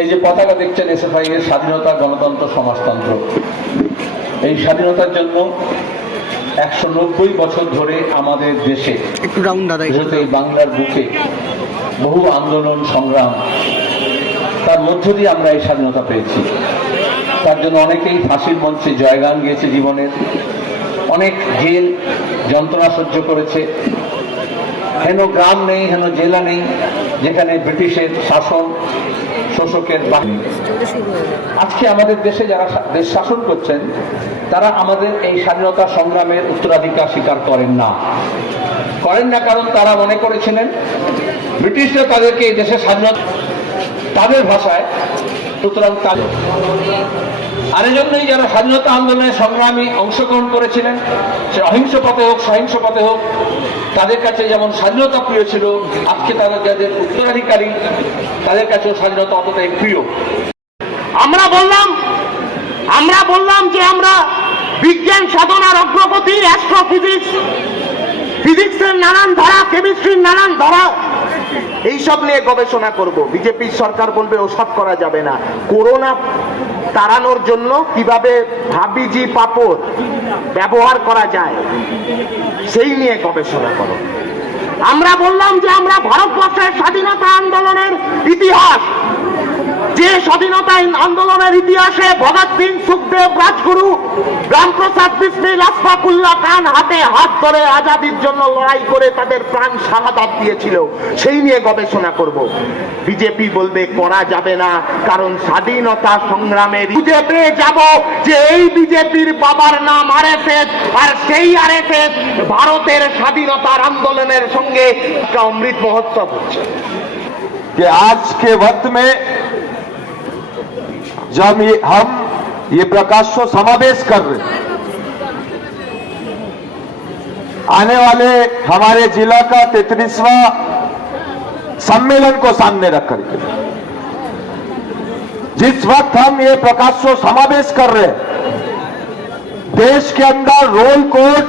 এই যে পতাকা দেখছেন এসএফআই এর স্বাধীনতা, গণতন্ত্র, সমাজতন্ত্র, এই স্বাধীনতার জন্য 190 বছর ধরে আমাদের দেশে এই বাংলার বুকে বহু আন্দোলন সংগ্রাম, তার মধ্য দিয়ে আমরা এই স্বাধীনতা পেয়েছি। তার জন্য অনেকেই ফাঁসির মঞ্চে জয়গান গিয়েছে জীবনের, অনেক জেল যন্ত্রণা সহ্য করেছে। হেন গ্রাম নেই, হেন জেলা নেই যেখানে ব্রিটিশের শাসন, শোষকের বাহিনী। আজকে আমাদের দেশে যারা দেশ শাসন করছেন তারা আমাদের এই স্বাধীনতা সংগ্রামের উত্তরাধিকার স্বীকার করেন না। কারণ তারা মনে করেছিলেন ব্রিটিশরা তাদেরকে এই দেশের স্বাধীনতা, তাদের ভাষায়, সুতরাং তাদের আর এজন্যই যারা স্বাধীনতা আন্দোলনের সংগ্রামী অংশগ্রহণ করেছিলেন, সে অহিংস পথে হোক সহিংস পথে হোক, তাদের কাছে যেমন স্বাধীনতা প্রিয় ছিল, আজকে তারা যাদের উত্তরাধিকারী তাদের কাছেও স্বাধীনতা অতটাই প্রিয়। আমরা বললাম যে আমরা বিজ্ঞান সাধনার অগ্রগতি, অ্যাস্ট্রোফিজিক্স, ফিজিক্সের নানান ধারা, কেমিস্ট্রির নানান ধারা, এইসব নিয়ে গবেষণা করব। বিজেপির সরকার বলবে ওসব করা যাবে না। করোনা তাড়ানোর জন্য কিভাবে ভাবিজি পাপড় ব্যবহার করা যায় সেই নিয়ে গবেষণা করো। আমরা বললাম যে আমরা ভারতবর্ষের স্বাধীনতা আন্দোলনের ইতিহাস, যে স্বাধীনতা আন্দোলনের ইতিহাসে ভগৎ সিং, সুখদেব, রাজগুরু, রামপ্রসাদ বিসমিল, আশফাকুল্লাহ খান হাতে হাত ধরে আজাদির জন্য লড়াই করে তাদের প্রাণ শাহাদাত দিয়েছিল, সেই নিয়ে গবেষণা করব। বিজেপি বলবে করা যাবে না, কারণ স্বাধীনতা সংগ্রামে খুঁজে পেয়ে যাব যে এই বিজেপির বাবার নাম আরএসএস, আর সেই আরএসএস ভারতের স্বাধীনতার আন্দোলনের সঙ্গে অমৃত মহোৎসব হচ্ছে। आज के वक्त में जब हम ये प्रकाशों समावेश कर रहे हैं, आने वाले हमारे जिला का 33वां सम्मेलन को सामने रख करके जिस वक्त हम ये प्रकाशों समावेश कर रहे हैं, देश के अंदर रोल कोड,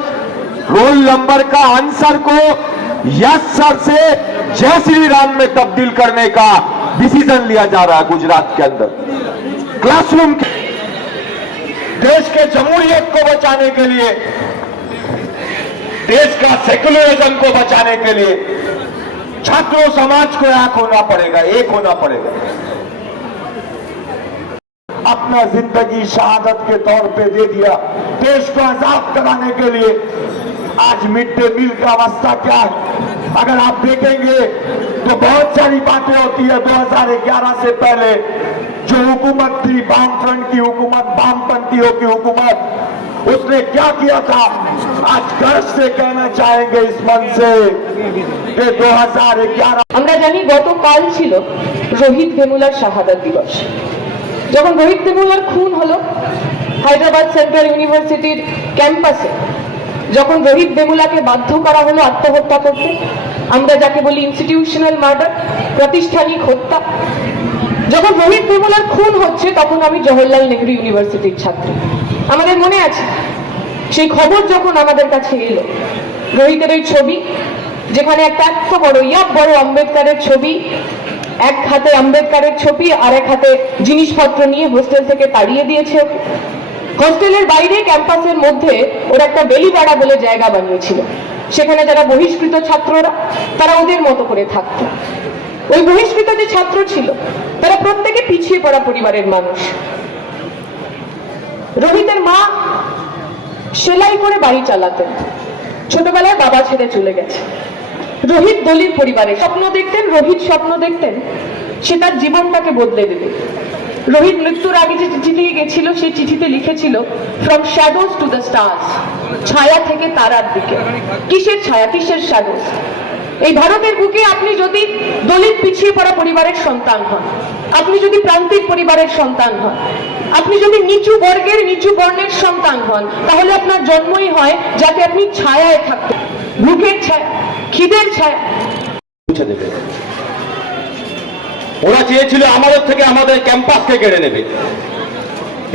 रोल नंबर का आंसर को यस सर से जय श्री राम में तब्दील करने का डिसीजन लिया जा रहा है गुजरात के अंदर। क्लासरूम के देश के जमहूरियत को बचाने के लिए, देश का सेकुलरिज्म को बचाने के लिए छात्रों समाज को एक होना पड़ेगा। अपना जिंदगी शहादत के तौर पे दे दिया देश को आजाद कराने के लिए। आज मिड डे मील का अवस्था क्या है अगर आप देखेंगे तो बहुत सारी बातें होती है। 2011 से पहले जो हुकूमत थी, वामफ्रंट की हुकूमत, वामपंथियों की हुकूमत, उसने क्या किया था, आज गर्व से कहना चाहेंगे इस मन से कि 2011 আমরা জানি গতকাল ছিল রোহিত ভেমুলার শাহাদাত দিবস। যখন রোহিত ভেমুলার খুন হলো হায়দ্রাবাদ সেন্ট্রাল ইউনিভার্সিটির ক্যাম্পাসে, যখন রোহিত ভেমুলাকে বাধ্য করা হলো আত্মহত্যা করতে, আমরা যাকে বলি ইনস্টিটিউশনাল মার্ডার, প্রাতিষ্ঠানিক হত্যা, যখন রোহিত ভেমুলার খুন হচ্ছে তখন আমি জওহরলাল নেহরু ইউনিভার্সিটির ছাত্রী। আমাদের মনে আছে সেই খবর যখন আমাদের কাছে এলো, রোহিতের ওই ছবি, যেখানে একটা এত বড় বড় আম্বেদকরের ছবি, এক হাতে আম্বেদকরের ছবি আর এক হাতে জিনিসপত্র নিয়ে হোস্টেল থেকে তাড়িয়ে দিয়েছে। হোস্টেলের বাইরে ক্যাম্পাসের মধ্যে ওরা একটা বেলিপাড়া বলে জায়গা বানিয়েছিল, সেখানে যারা বহিষ্কৃত ছাত্ররা তারা ওদের মতো করে থাকতো। ওই বহিষ্কৃত যে ছাত্র ছিল তারা প্রত্যেকে পিছিয়ে পড়া পরিবারের মানুষ। রোহিতের মা সেলাই করে বাড়ি চালাতেন, ছোটবেলায় বাবা ছেড়ে চলে গেছে। রোহিত দলিত পরিবারে স্বপ্ন দেখতেন, রোহিত স্বপ্ন দেখতেন সে তার জীবনটাকে বদলে দেবে। রোহিত মৃত্যুর আগে যে চিঠি দিয়ে গেছিল সেই চিঠিতে লিখেছিল from shadows to the stars, ছায়া থেকে তারার দিকে। কিসের ছায়া, কিসের শ্যাডোজ? এই ভারতের বুকে আপনি যদি দলিত পিছিয়ে পড়া পরিবারের সন্তান হন, আপনি যদি প্রান্তিক পরিবারের সন্তান হন, আপনি যদি নিচু বর্গের নিচু বর্ণের সন্তান হন, তাহলে আপনার জন্মই হয় যাতে আপনি ছায়ায় থাকতেন, ভুখের ছায়া, খিদের ছায়া। ওরা চেয়েছিল আমাদের থেকে, আমাদের ক্যাম্পাসকে কেড়ে নেবে।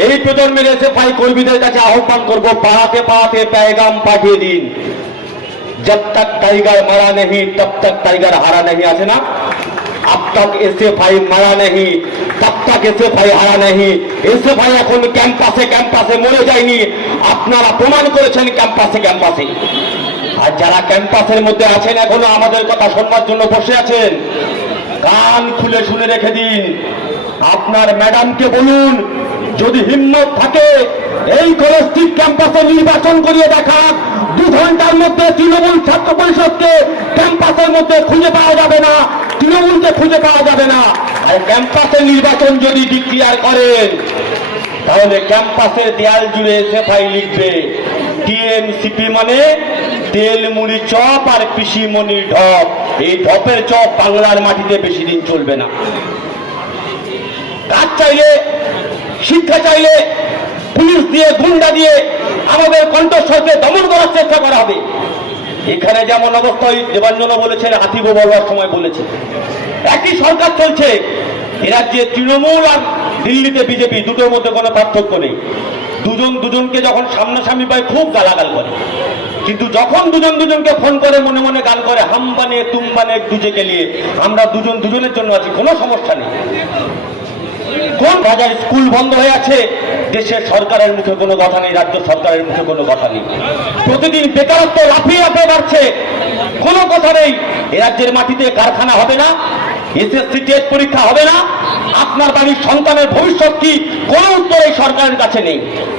এই প্রজন্মের এসএফআই কর্মীদের কাছে আহ্বান করব, পাড়াতে পাড়াতে पैगाम পাঠিয়ে দিন, जब तक टाइगर मरा नहीं तब तक टाइगर हारा नहीं। আছে না, अब तक एसएफआई मरा नहीं तब तक एसएफआई हारा नहीं। एसएफआई এখন ক্যাম্পাসে ক্যাম্পাসে মরে যায়নি, আপনারা প্রমাণ করেছেন ক্যাম্পাসে ক্যাম্পাসে। আর যারা ক্যাম্পাসের মধ্যে আছেন এখনো আমাদের কথা শুনবার জন্য বসে আছেন, কান খুলে শুনে রেখে দিন। আপনার ম্যাডামকে বলুন, যদি হিম্মত থাকে এই কলেজটির ক্যাম্পাসে নির্বাচন করিয়ে দেখা, 2 ঘন্টার মধ্যে তৃণমূল ছাত্র পরিষদকে ক্যাম্পাসের মধ্যে খুঁজে পাওয়া যাবে না, তৃণমূলকে খুঁজে পাওয়া যাবে না। আর ক্যাম্পাসের নির্বাচন যদি ডিক্লিয়ার করেন, তাহলে ক্যাম্পাসের দেয়াল জুড়ে এসএফআই লিখবে টিএমসিপি মানে তেল মুড়ি চপ আর পিসিমণির ঢপ। এই ঢপের চপ বাংলার মাটিতে বেশি দিন চলবে না। কাজ চাইলে, শিক্ষা চাইলে পুলিশ দিয়ে, গুন্ডা দিয়ে আমাদের কণ্ঠস্বরকে দমন করার চেষ্টা করা হবে। এখানে যেমন অবস্থায় দেবাঞ্জন বলেছেন, হাতিবো বলবার সময় বলেছে, একই সরকার চলছে। এ রাজ্যে তৃণমূল আর দিল্লিতে বিজেপি, দুটোর মধ্যে কোনো পার্থক্য নেই। দুজন দুজনকে যখন সামনাসামনি পায় খুব গালাগাল করে, কিন্তু যখন দুজন দুজনকে ফোন করে মনে মনে গান করে, হাম বানে তুম বানে দুজেকে নিয়ে, আমরা দুজন দুজনের জন্য আছি, কোনো সমস্যা নেই। কোন বাজার স্কুল বন্ধ হয়ে আছে, দেশের সরকারের মুখে কোনো কথা নেই, রাজ্য সরকারের মুখে কোনো কথা নেই। প্রতিদিন বেকারত্ব লাফিয়ে লাফিয়ে বাড়ছে, কোনো কথা নেই। এ রাজ্যের মাটিতে কারখানা হবে না, এসএসসি টেস্ট পরীক্ষা হবে না, আপনার বাড়ির সন্তানের ভবিষ্যৎ কি, কোনো উত্তর এই সরকারের কাছে নেই।